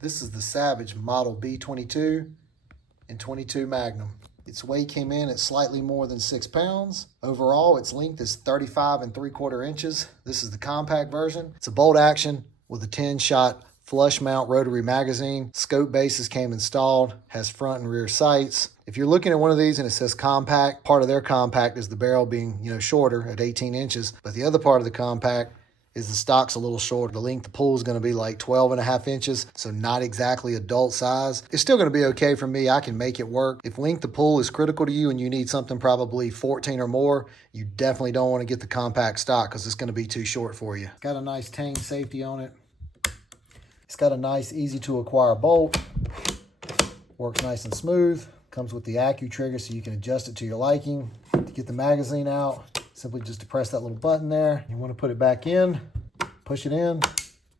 This is the Savage Model B22 and 22 Magnum. Its weight came in at slightly more than 6 pounds. Overall, its length is 35 3/4 inches. This is the compact version. It's a bolt action with a 10-shot flush mount rotary magazine. Scope bases came installed, has front and rear sights. If you're looking at one of these and it says compact, part of their compact is the barrel being, shorter at 18 inches, but the other part of the compact is the stock's a little short. The length of pull is going to be like 12.5 inches, so not exactly adult size. It's still going to be okay for me. I can make it work. If length of pull is critical to you and you need something probably 14 or more, you definitely don't want to get the compact stock because it's going to be too short for you. Got a nice Tang safety on it. It's got a nice, easy to acquire bolt. Works nice and smooth. Comes with the Accu trigger so you can adjust it to your liking. To get the magazine out, simply just depress that little button there. You want to put it back in, push it in,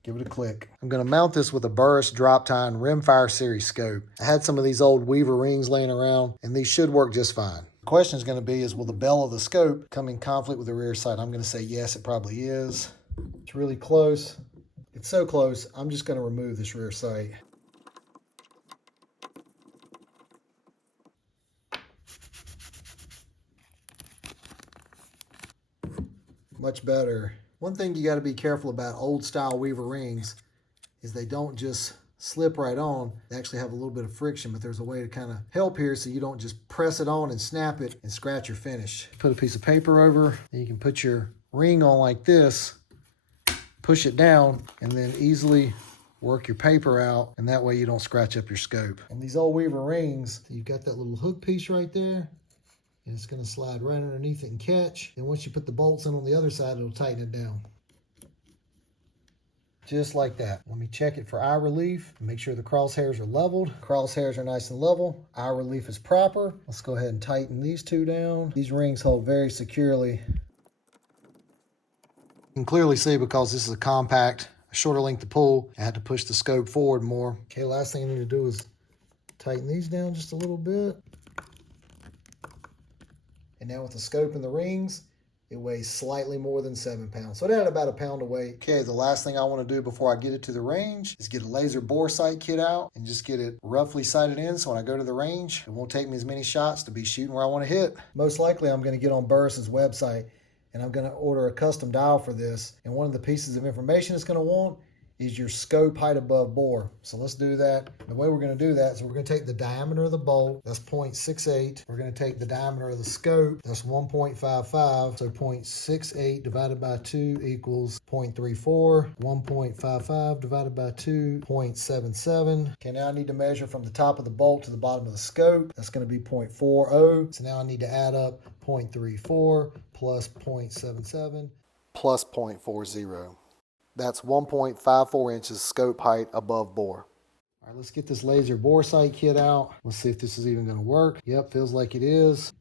give it a click. I'm going to mount this with a Burris Droptine Rimfire series scope. I had some of these old Weaver rings laying around, and these should work just fine. The question is going to be is, will the bell of the scope come in conflict with the rear sight? I'm going to say yes, it probably is. It's really close. It's so close, I'm just going to remove this rear sight. Much better. One thing you got to be careful about old style Weaver rings is they don't just slip right on. They actually have a little bit of friction, but there's a way to kind of help here so you don't just press it on and snap it and scratch your finish. Put a piece of paper over, and you can put your ring on like this, push it down, and then easily work your paper out, and that way you don't scratch up your scope. And these old Weaver rings, you've got that little hook piece right there, and it's going to slide right underneath it and catch. And once you put the bolts in on the other side, it'll tighten it down. Just like that. Let me check it for eye relief. Make sure the crosshairs are leveled. Crosshairs are nice and level. Eye relief is proper. Let's go ahead and tighten these two down. These rings hold very securely. You can clearly see because this is a compact, a shorter length to pull, I had to push the scope forward more. Okay, last thing I need to do is tighten these down just a little bit. And now with the scope and the rings, it weighs slightly more than 7 pounds. So it had about a pound of weight. Okay, the last thing I want to do before I get it to the range is get a laser bore sight kit out and just get it roughly sighted in so when I go to the range, it won't take me as many shots to be shooting where I want to hit. Most likely I'm going to get on Burris's website and I'm going to order a custom dial for this. And one of the pieces of information it's going to want is your scope height above bore. So let's do that. The way we're going to do that is we're going to take the diameter of the bolt, that's 0.68. We're going to take the diameter of the scope, that's 1.55. So 0.68 divided by 2 equals 0.34. 1.55 divided by 2, 0.77. Okay, now I need to measure from the top of the bolt to the bottom of the scope. That's going to be 0.40. So now I need to add up 0.34 plus 0.77 plus 0.40. That's 1.54 inches scope height above bore. All right, let's get this laser bore sight kit out. Let's see if this is even going to work. Yep, feels like it is.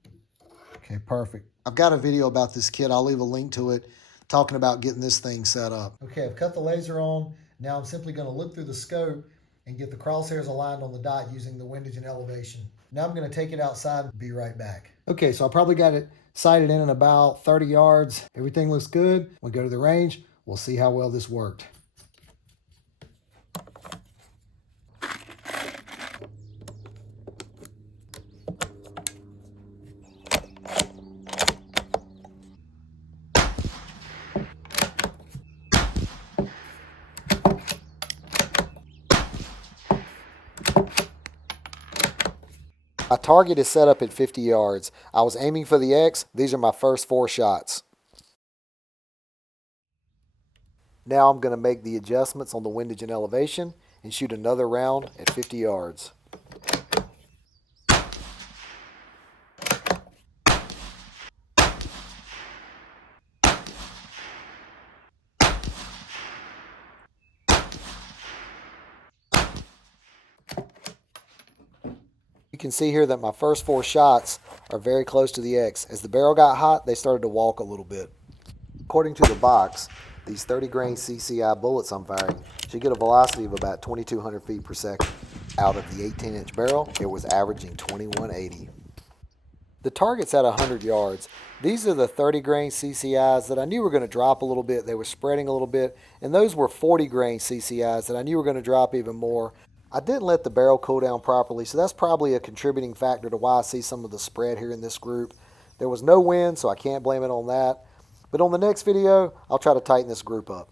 Okay, perfect. I've got a video about this kit. I'll leave a link to it talking about getting this thing set up. Okay, I've cut the laser on. Now I'm simply going to look through the scope and get the crosshairs aligned on the dot using the windage and elevation. Now I'm going to take it outside and be right back. Okay, so I probably got it sighted in about 30 yards. Everything looks good. We'll go to the range. We'll see how well this worked. My target is set up at 50 yards. I was aiming for the X. These are my first 4 shots. Now I'm going to make the adjustments on the windage and elevation and shoot another round at 50 yards. You can see here that my first 4 shots are very close to the X. As the barrel got hot, they started to walk a little bit. According to the box, these 30 grain CCI bullets I'm firing should get a velocity of about 2,200 feet per second. Out of the 18-inch barrel, it was averaging 2180. The target's at 100 yards. These are the 30 grain CCIs that I knew were going to drop a little bit. They were spreading a little bit. And those were 40 grain CCIs that I knew were going to drop even more. I didn't let the barrel cool down properly, so that's probably a contributing factor to why I see some of the spread here in this group. There was no wind, so I can't blame it on that. But on the next video, I'll try to tighten this group up.